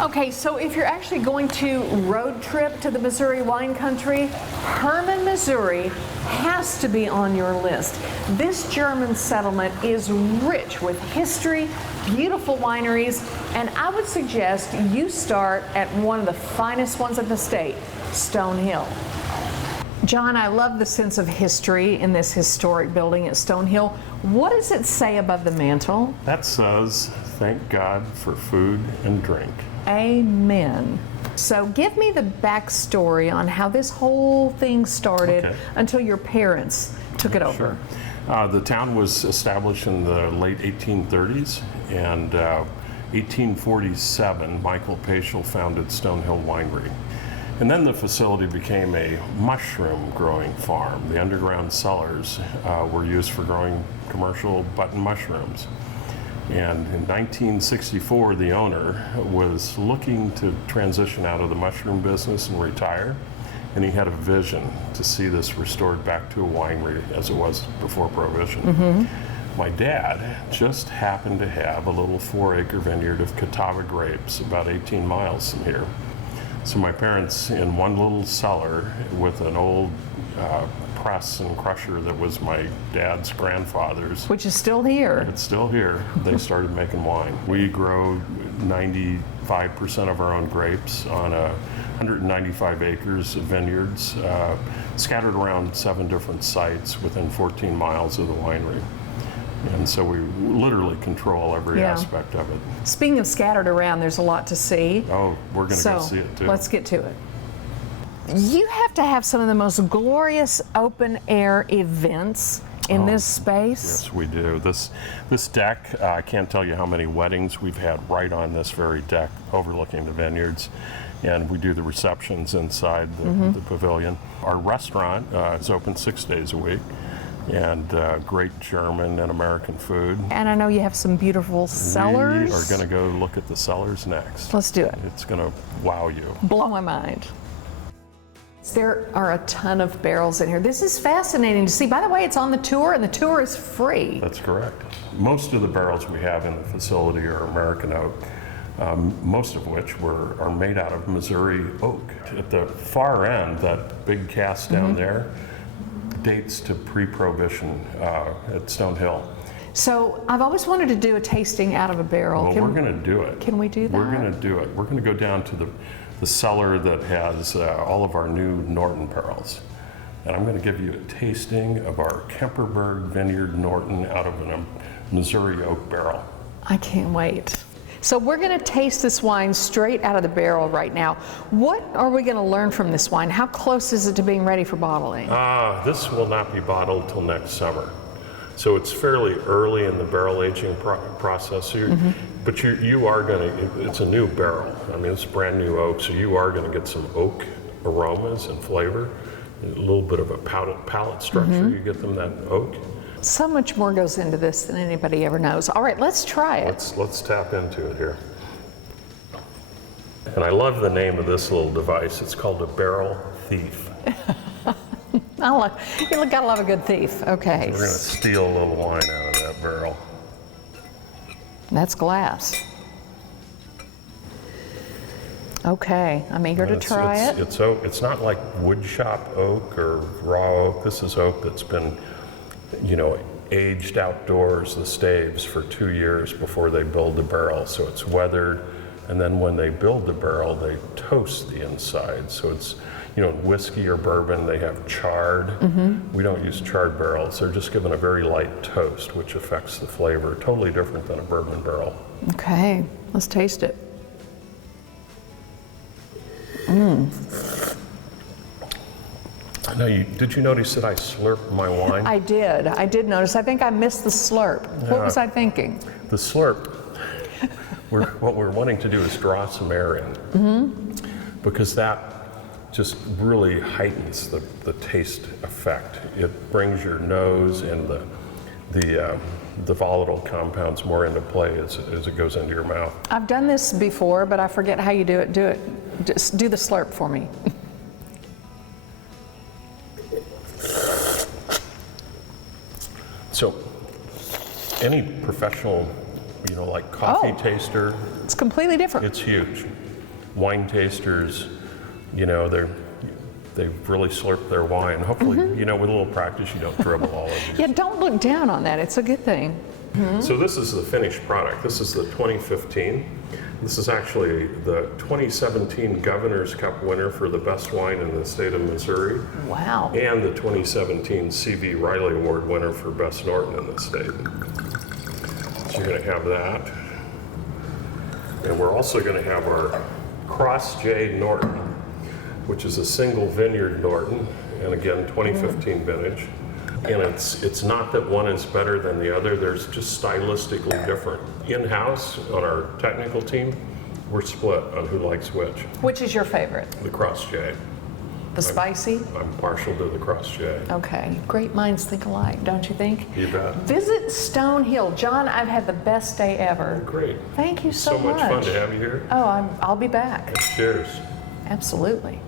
Okay, so if you're actually going to road trip to the Missouri wine country, Hermann, Missouri has to be on your list. This German settlement is rich with history, beautiful wineries, and I would suggest you start at one of the finest ones in the state, Stone Hill. John, I love the sense of history in this historic building at Stone Hill. What does it say above the mantle? That says, "Thank God for food and drink." Amen. So give me the backstory on how this whole thing started until your parents took it over. Sure. The town was established in the late 1830s, and 1847, Michael Paschal founded Stone Hill Winery. And then the facility became a mushroom growing farm. The underground cellars were used for growing commercial button mushrooms. And in 1964, the owner was looking to transition out of the mushroom business and retire. And he had a vision to see this restored back to a winery as it was before Prohibition. My dad just happened to have a little 4-acre vineyard of Catawba grapes about 18 miles from here. So my parents, in one little cellar with an old press and crusher that was my dad's grandfather's. Which is still here. It's still here. They started making wine. We grow 95% of our own grapes on 195 acres of vineyards, scattered around 7 different sites within 14 miles of the winery. And so we literally control every aspect of it. Speaking of scattered around, there's a lot to see. Oh, we're going to go see it too. Let's get to it. You have to have some of the most glorious open air events in this space. Yes, we do. This deck, I can't tell you how many weddings we've had right on this very deck overlooking the vineyards. And we do the receptions inside the pavilion. Our restaurant is open 6 days a week. And great German and American food. And I know you have some beautiful cellars. We are going to go look at the cellars next. Let's do it. It's going to wow you. Blow my mind. There are a ton of barrels in here. This is fascinating to see. By the way, it's on the tour, and the tour is free. That's correct. Most of the barrels we have in the facility are American oak, most of which are made out of Missouri oak. At the far end, that big cask down there, dates to pre-Prohibition at Stone Hill. So I've always wanted to do a tasting out of a barrel. Well, we're going to do it. Can we do that? We're going to do it. We're going to go down to the cellar that has all of our new Norton barrels. And I'm going to give you a tasting of our Kemperberg Vineyard Norton out of a Missouri oak barrel. I can't wait. So we're going to taste this wine straight out of the barrel right now. What are we going to learn from this wine? How close is it to being ready for bottling? This will not be bottled till next summer. So it's fairly early in the barrel aging process. But you are going to, it's a new barrel. I mean, it's brand new oak, so you are going to get some oak aromas and flavor, a little bit of a palate structure. You get them that oak. So much more goes into this than anybody ever knows. All right, let's try it. Let's tap into it here. And I love the name of this little device. It's called a barrel thief. You gotta love a good thief. Okay. So we're going to steal a little wine out of that barrel. That's glass. Okay, I'm eager to try it. It's oak. It's not like wood shop oak or raw oak. This is oak that's been, aged outdoors, the staves, for 2 years before they build the barrel. So it's weathered, and then when they build the barrel, they toast the inside. So it's, whiskey or bourbon, they have charred. We don't use charred barrels. They're just given a very light toast, which affects the flavor. Totally different than a bourbon barrel. Okay, let's taste it. Now, did you notice that I slurped my wine? I did notice. I think I missed the slurp. What was I thinking? The slurp, what we're wanting to do is draw some air in, because that just really heightens the taste effect. It brings your nose and the volatile compounds more into play as it goes into your mouth. I've done this before, but I forget how you do it. Just do the slurp for me. So, any professional, like coffee taster, It's completely different. it's huge. wine tasters, you know, they've really slurped their wine. Hopefully, you know, with a little practice, you don't dribble all over. Yeah, don't look down on that. It's a good thing. So this is the finished product. This is the 2015. This is actually the 2017 Governor's Cup winner for the best wine in the state of Missouri. Wow. And the 2017 C.V. Riley Award winner for best Norton in the state. So you're going to have that. And we're also going to have our Cross J Norton, which is a single vineyard Norton, and again, 2015 vintage. And it's not that one is better than the other, there's just stylistically different. In-house, on our technical team, we're split on who likes which. Which is your favorite? The Cross J. The spicy? I'm partial to the Cross J. Okay. Great minds think alike, don't you think? You bet. Visit Stone Hill. John, I've had the best day ever. Great. Thank you so much. So much fun to have you here. Oh, I'll be back. Cheers. Absolutely.